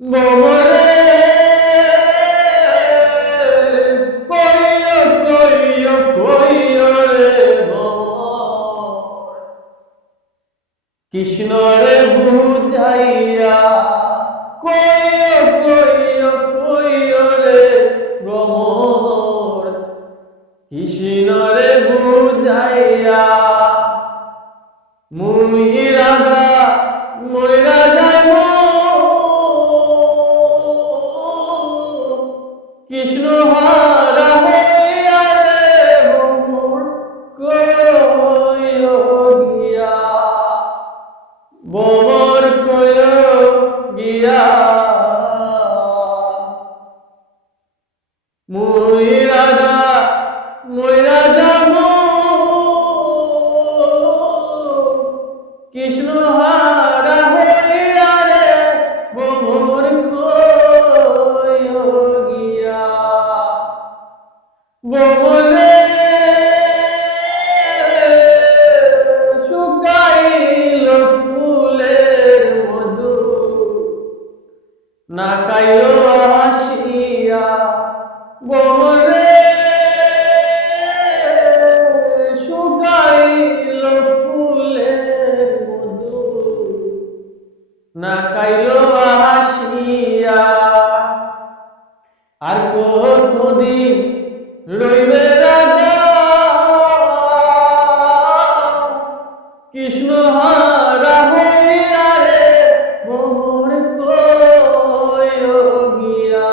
ভ্রমরে কইও কইও কইও রে ভ্রমর, কৃষ্ণরে বুঝাইয়া কইও কইও কইও রে ভ্রমর, কৃষ্ণরে বুঝাইয়া মুই রাধা মইরা যাইব কৃষ্ণ হারা হইয়া রে ভ্রমর কইও গিয়া, ভ্রমর কইও গিয়া মুই রাধা মইরা যাব কৃষ্ণ হারা হইয়া রে ভ্রমর কইও গিয়া। ভ্রমরে শুকাইল ফুলের মধু, না খাইল আসিয়া ভ্রমরে শুকাইল ফুলের মধু, না খাইল আসিয়া। আর কতদিন রইবে রাধা কৃষ্ণ হারা হইয়া রে ভ্রমর কইও গিয়া,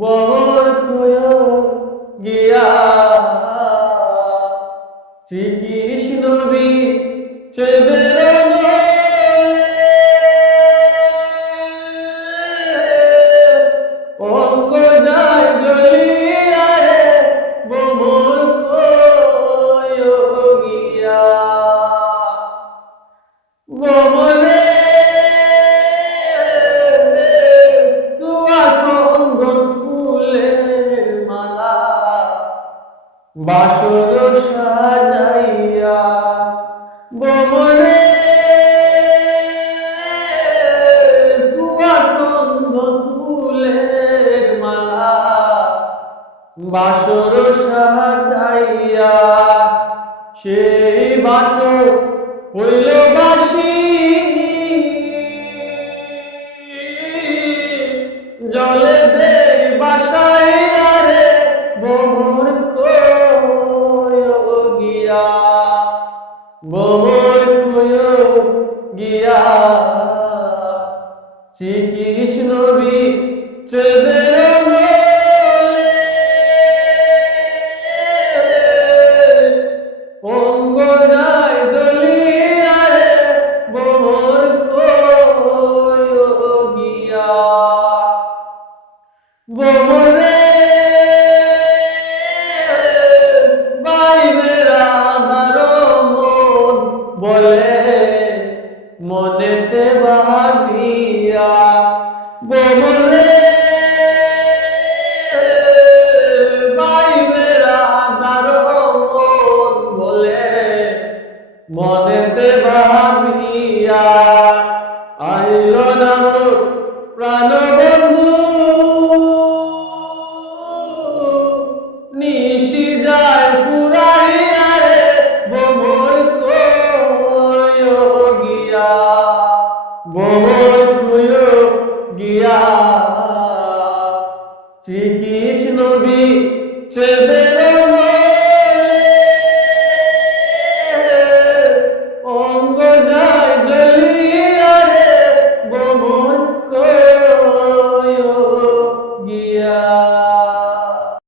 ভ্রমর কইও গিয়া। শ্রীকৃষ্ণ বিচ্ছেদের অঙ্গ যায় জ্বলিয়া রে ভ্রমর কইও গিয়া। ভ্রমরে সুগন্ধ ফুলের মালা বাসর সাজাইয়া, ভ্রমরে সুগন্ধ ফুলের মালা বাসর সাজাইয়া, সেই বাসর হইল বাসি জলে দে বাসাইয়া রে ভ্রমর কইও গিয়া, ভ্রমর কইও গিয়া। শ্রীকৃষ্ণ বিচ্ছেদের অঙ্গ যায় জ্বলিয়া রে ভ্রমর কইও গিয়া। ভ্রমরে বাইবে রাধার মন বলে মনেতে ভাবিয়া, ভ্রমরে বাইবে রাধার মন বলে মনেতে ভাবিয়া। আইল না মোর প্রাণবন্ধু নিশি যায় ফুরাইয়া রে ভ্রমর কইও গিয়া, ভ্রমর কইও গিয়া। শ্রীকৃষ্ণ বিচ্ছেদের